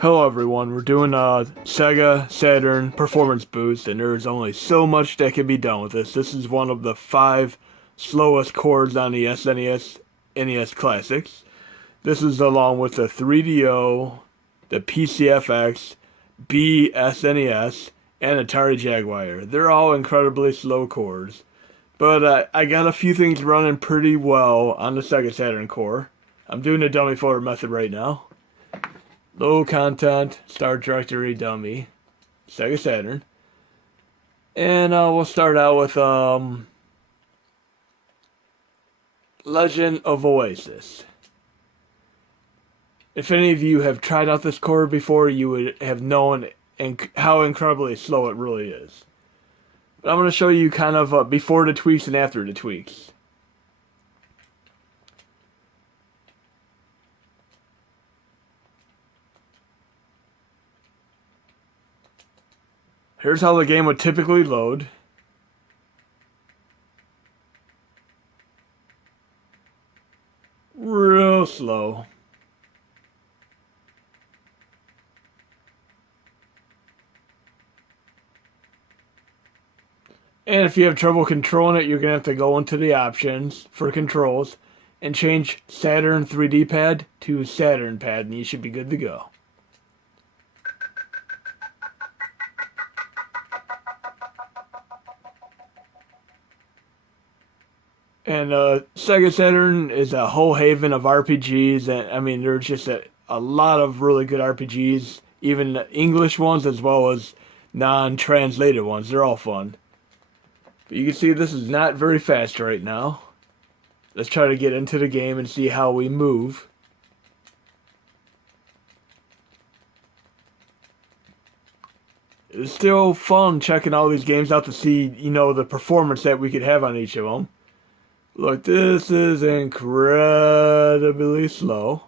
Hello everyone, we're doing a Sega Saturn performance boost, and there's only so much that can be done with this. This is one of the 5 slowest chords on the SNES, NES Classics. This is along with the 3DO, the PCFX, SNES, and Atari Jaguar. They're all incredibly slow chords. But I got a few things running pretty well on the Sega Saturn core. I'm doing the dummy folder method right now. Low content, start directory dummy, Sega Saturn. And we'll start out with Legend of Oasis. If any of you have tried out this chord before, you would have known how incredibly slow it really is. But I'm going to show you kind of before the tweaks and after the tweaks. Here's how the game would typically load. Real slow. And if you have trouble controlling it, you're going to have to go into the options for controls and change Saturn 3D pad to Saturn pad, and you should be good to go. And Sega Saturn is a whole haven of RPGs, and I mean, there's just a lot of really good RPGs, even English ones as well as non-translated ones. They're all fun. But you can see this is not very fast right now. Let's try to get into the game and see how we move. It's still fun checking all these games out to see, you know, the performance that we could have on each of them. Look, this is incredibly slow.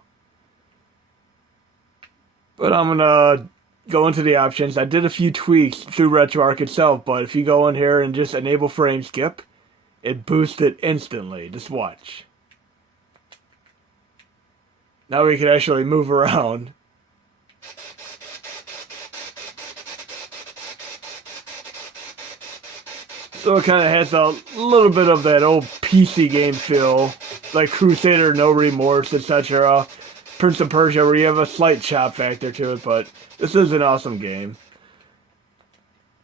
But I'm going to go into the options. I did a few tweaks through RetroArch itself, but if you go in here and just enable frame skip, it boosts it instantly. Just watch. Now we can actually move around. So it kind of has a little bit of that old PC game feel, like Crusader, No Remorse, etc. Prince of Persia, where you have a slight chop factor to it, but this is an awesome game.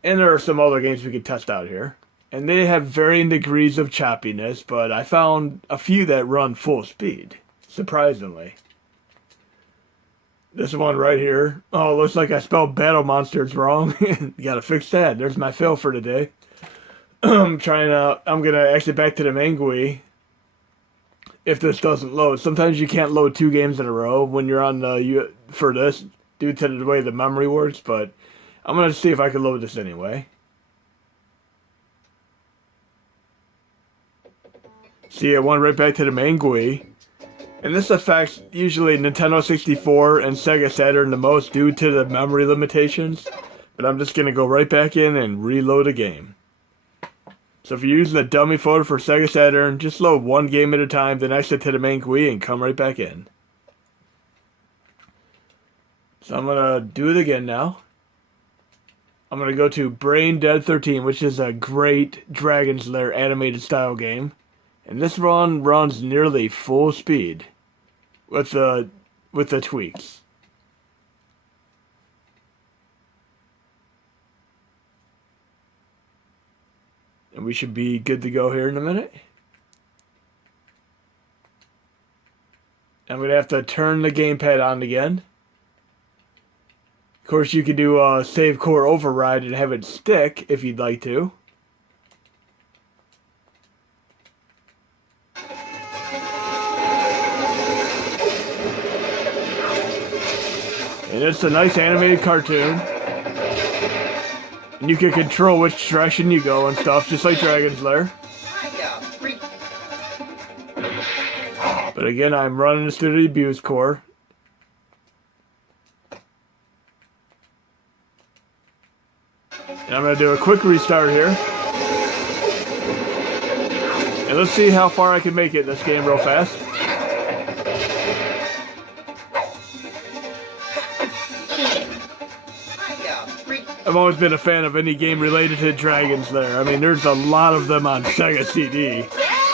And there are some other games we could test out here. And they have varying degrees of choppiness, but I found a few that run full speed, surprisingly. This one right here. Oh, looks like I spelled Battle Monsters wrong. Gotta fix that. There's my fail for today. I'm gonna exit back to the main GUI if this doesn't load. Sometimes you can't load 2 games in a row when you're on the for this due to the way the memory works, but I'm gonna see if I can load this anyway. See, it went right back to the main GUI. And this affects usually Nintendo 64 and Sega Saturn the most due to the memory limitations, but I'm just gonna go right back in and reload a game. So if you're using a dummy folder for Sega Saturn, just load 1 game at a time, then exit to the main GUI and come right back in. So I'm going to do it again now. I'm going to go to Brain Dead 13, which is a great Dragon's Lair animated style game. And this one runs nearly full speed with the tweaks. And we should be good to go here in a minute. I'm going to have to turn the gamepad on again. Of course, you can do a save core override and have it stick if you'd like to. And it's a nice animated cartoon. And you can control which direction you go and stuff, just like Dragon's Lair. But again, I'm running this through the abuse core. And I'm going to do a quick restart here. And let's see how far I can make it in this game real fast. I've always been a fan of any game related to Dragon's Lair. I mean, there's a lot of them on Sega CD.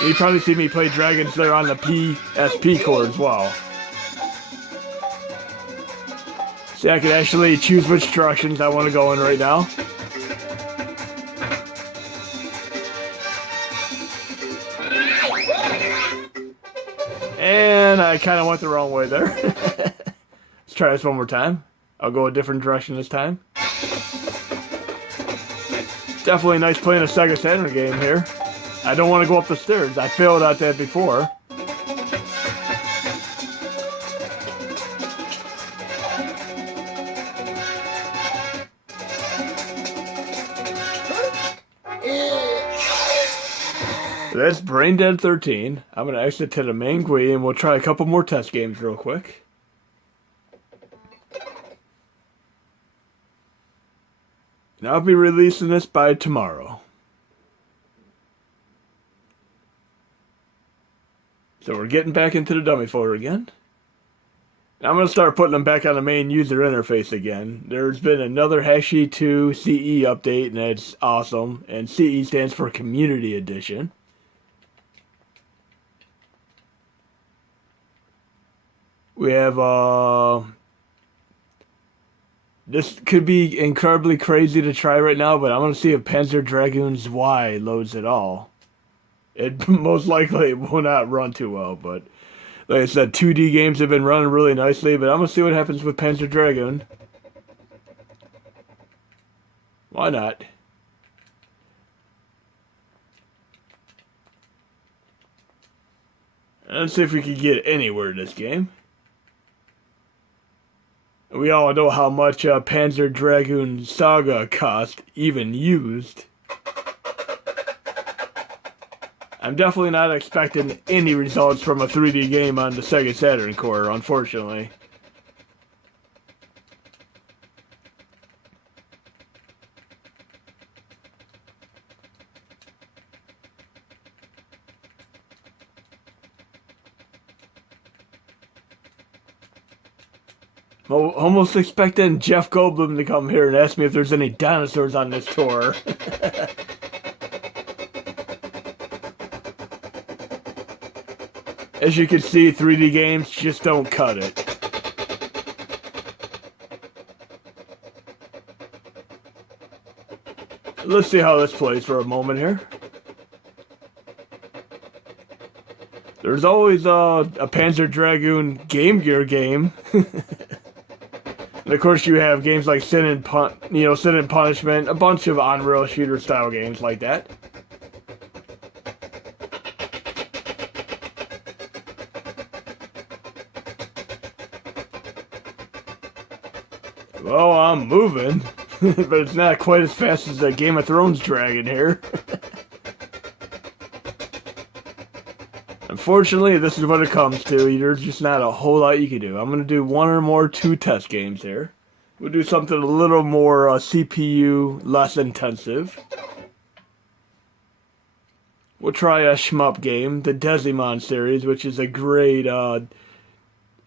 You probably see me play Dragon's Lair on the PSP core as well. See, I can actually choose which directions I want to go in right now. And I kind of went the wrong way there. Let's try this one more time. I'll go a different direction this time. Definitely nice playing a Sega Saturn game here. I don't want to go up the stairs. I failed at that before. That's Brain Dead 13. I'm going to exit to the main GUI and we'll try a couple more test games real quick. And I'll be releasing this by tomorrow. So we're getting back into the dummy folder again. And I'm going to start putting them back on the main user interface again. There's been another Hashi 2 CE update and it's awesome. And CE stands for Community Edition. We have, this could be incredibly crazy to try right now, but I'm going to see if Panzer Dragoon's Y loads at all. It most likely will not run too well, but like I said, 2D games have been running really nicely, but I'm going to see what happens with Panzer Dragoon. Why not? Let's see if we can get anywhere in this game. We all know how much Panzer Dragoon Saga cost, even used. I'm definitely not expecting any results from a 3D game on the Sega Saturn core, unfortunately. Almost expecting Jeff Goldblum to come here and ask me if there's any dinosaurs on this tour. As you can see, 3D games just don't cut it. Let's see how this plays for a moment here. There's always a Panzer Dragoon Game Gear game. And of course, you have games like Sin and Punishment, a bunch of on-rail shooter style games like that. Well, I'm moving, but it's not quite as fast as the Game of Thrones dragon here. Unfortunately, this is what it comes to. There's just not a whole lot you can do. I'm going to do one or more 2 test games here. We'll do something a little more CPU, less intensive. We'll try a shmup game, the Desimon series, which is a great,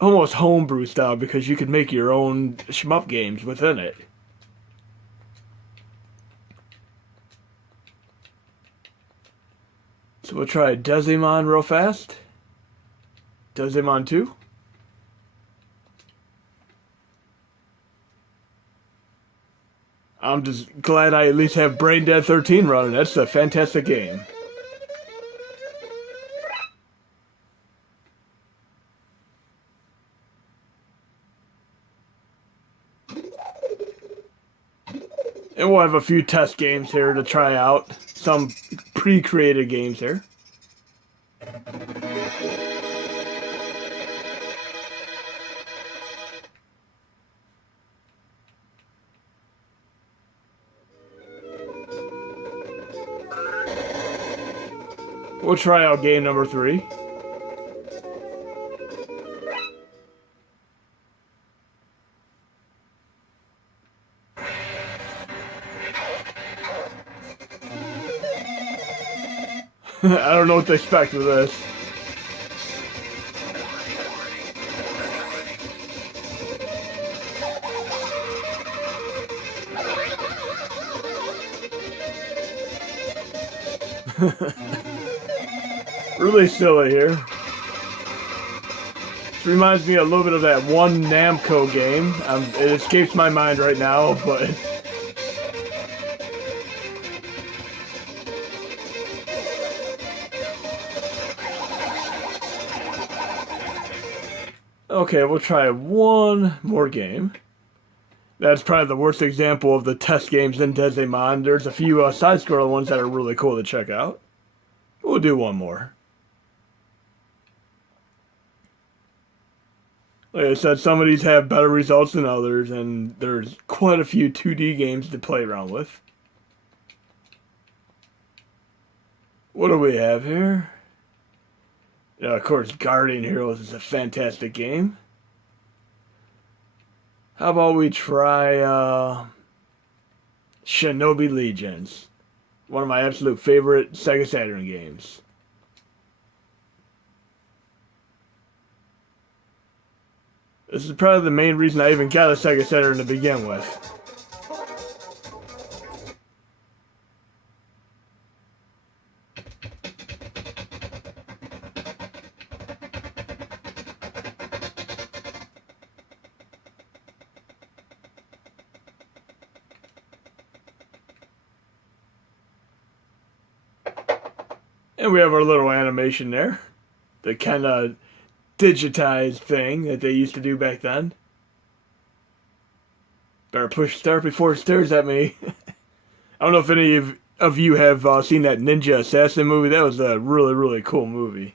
almost homebrew style because you can make your own shmup games within it. So we'll try Desimon real fast. Desimon 2. I'm just glad I at least have Brain Dead 13 running. That's a fantastic game. And we'll have a few test games here to try out. Some pre-created games here. We'll try out game number 3. I don't know what to expect with this. Really silly here. This reminds me a little bit of that one Namco game. It escapes my mind right now, but... Okay, we'll try one more game. That's probably the worst example of the test games in Desmon. There's a few side-scroller ones that are really cool to check out. We'll do one more. Like I said, some of these have better results than others, and there's quite a few 2D games to play around with. What do we have here? Yeah, of course, Guardian Heroes is a fantastic game. How about we try Shinobi Legions? One of my absolute favorite Sega Saturn games. This is probably the main reason I even got a Sega Saturn to begin with. And we have our little animation there. The kind of digitized thing that they used to do back then. Better push start before it stares at me. I don't know if any of you have seen that Ninja Assassin movie. That was a really, really cool movie.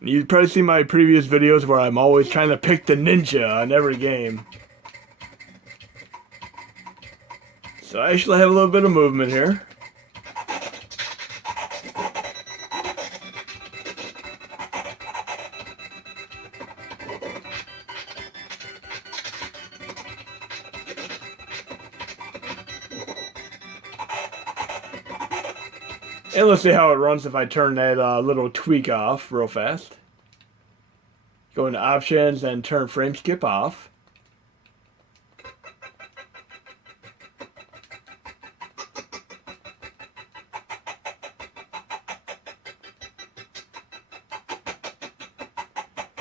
You've probably seen my previous videos where I'm always trying to pick the ninja on every game. So I actually have a little bit of movement here. And let's see how it runs if I turn that little tweak off real fast. Go into options and turn frame skip off.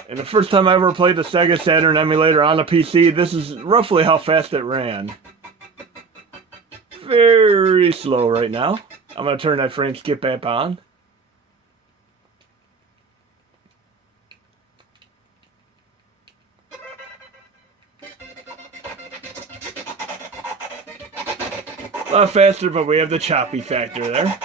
And the first time I ever played the Sega Saturn emulator on a PC, this is roughly how fast it ran. Very slow right now. I'm going to turn that frame skip app on. A lot faster, but we have the choppy factor there.